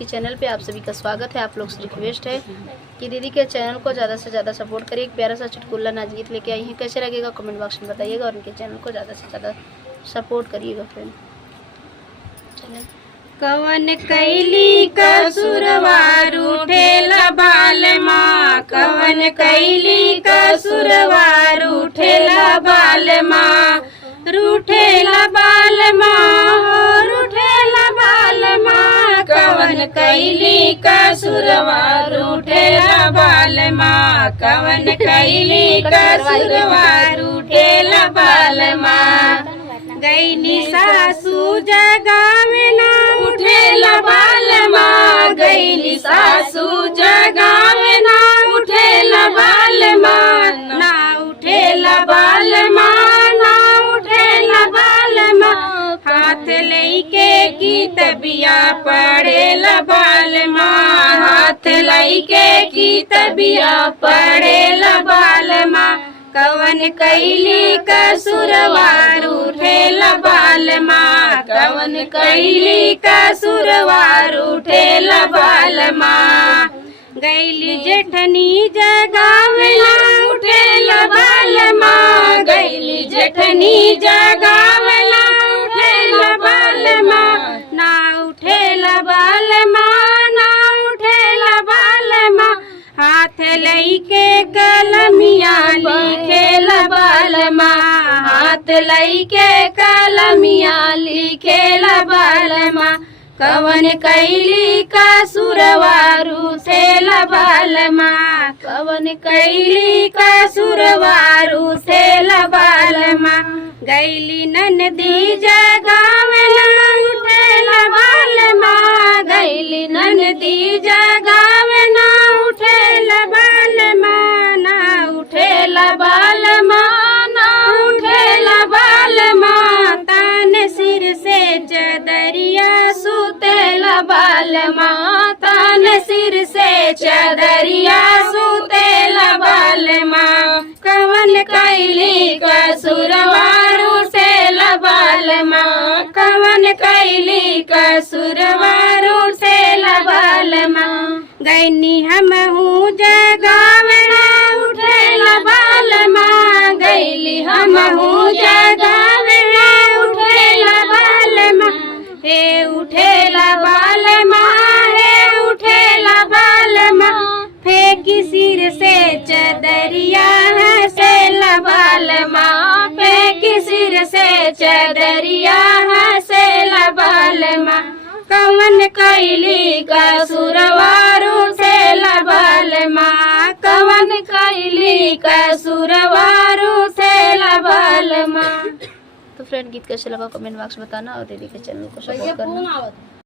कि चैनल पे आप सभी का स्वागत है। आप लोग से रिक्वेस्ट है कि दीदी के चैनल को ज़्यादा से ज़्यादा सपोर्ट करिए। एक प्यारा सा चुटकुला नाच गीत लेके आई हैं, कैसे लगेगा कमेंट बॉक्स में बताइएगा और उनके चैनल को ज़्यादा से ज़्यादा सपोर्ट करिएगा फ्रेंड। चैनल कवन कैली कसुरवार उठेला बाल माँ, कवन कैली कसुरवार उठेला बाल माँ, रूठेला बाल माँ, रूठेला बाल माँ, कवन कैली कसुरवार उठेला बाल माँ, कवन कैली कसुरवार उठेला बाल माँ। गैली सासू जगावे ना उठेला बाल माँ, गैली सासू जगावे ना उठेला बाल माँ, ना उठेला बाल माँ, ना उठेला बाल माँ, हाथ लइके की तबिया पड़ेला बाल माँ, हाथ लइके की तबिया पड़ेला बाल माँ, कवन कैली कसुरवार उठेला बाल माँ, कवन कैली कसुरवार उठेला बाल माँ। गैली जेठनी जगावेला उठेला बाल माँ, गैली जेठनी जगावेला उठेला बाल माँ, ना उठेला बाल माँ, ना उठेला बाल माँ, हाथ लइके कलमिया लिखेला बाल माँ, हाथ लइके कलमिया लिखेला बाल माँ, कवन कैली कसुरवार उठेला बाल माँ, कवन कैली कसुरवार उठेला बाल माँ। गैली ननदी जगावेला उठेला बाल माँ, गैली ननदी जगावेला उठेला बाल माँ, ना उठेला बाल माँ, ना उठेला बाल माँ, तान सिर से चदरिया सुतेला बाल माँ, तान सिर से चदरिया सुतेला बाल माँ, कवन कैली कसुरवार उठेला बाल माँ, कवन कैली कसुरवार उठेला बाल माँ। गैनी हमहू जगावेला उठेला बाल माँ, गैली हमहू जगावेला उठेला बाल माँ, हे उठेला बाल माँ, हे उठेला बाल माँ, फेंकी सिर से चदरिया हंसेला बाल माँ, फेंकी सिर से चदरिया हंसेला बाल माँ, कवन कैली कसुरवार उठेला बाल माँ, कवन कैली कसुरवार उठेला बाल माँ। तो फ्रेंड गीत कैसे लगा कमेंट बॉक्स में बताना और दीदी के चैनल को सपोर्ट करना।